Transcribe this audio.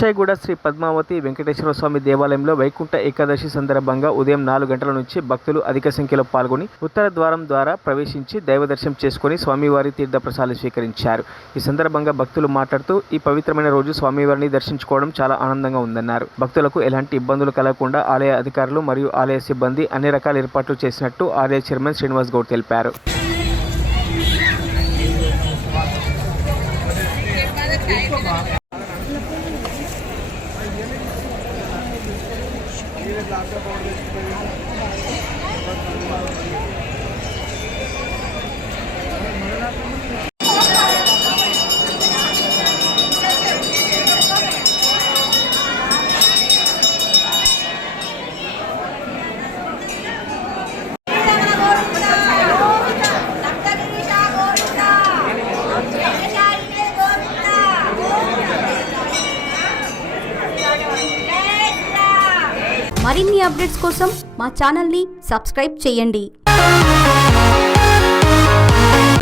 కుషాయిగూడ శ్రీ పద్మావతి వెంకటేశ్వర స్వామి దేవాలయంలో వైకుంఠ ఏకాదశి సందర్భంగా ఉదయం 4 గంటల నుంచి భక్తులు అధిక సంఖ్యలో పాల్గొని ఉత్తర ద్వారం ద్వారా ప్రవేశించి దైవదర్శనం చేసుకుని స్వామివారి తీర్థప్రసాదాలు స్వీకరించారు. ఈ సందర్భంగా భక్తులు మాట్లాడుతూ ఈ పవిత్రమైన రోజు స్వామివారిని దర్శించుకోవడం చాలా ఆనందంగా ఉందన్నారు. భక్తులకు ఎలాంటి ఇబ్బందులు కలగకుండా ఆలయ అధికారులు మరియు ఆలయ సిబ్బంది అన్ని రకాల ఏర్పాట్లు చేసినట్టు ఆలయ చైర్మన్ శ్రీనివాస్ గౌడ్ తెలిపారు. మరిన్ని అప్డేట్స్ కోసం మా ఛానల్ని సబ్స్క్రైబ్ చేయండి.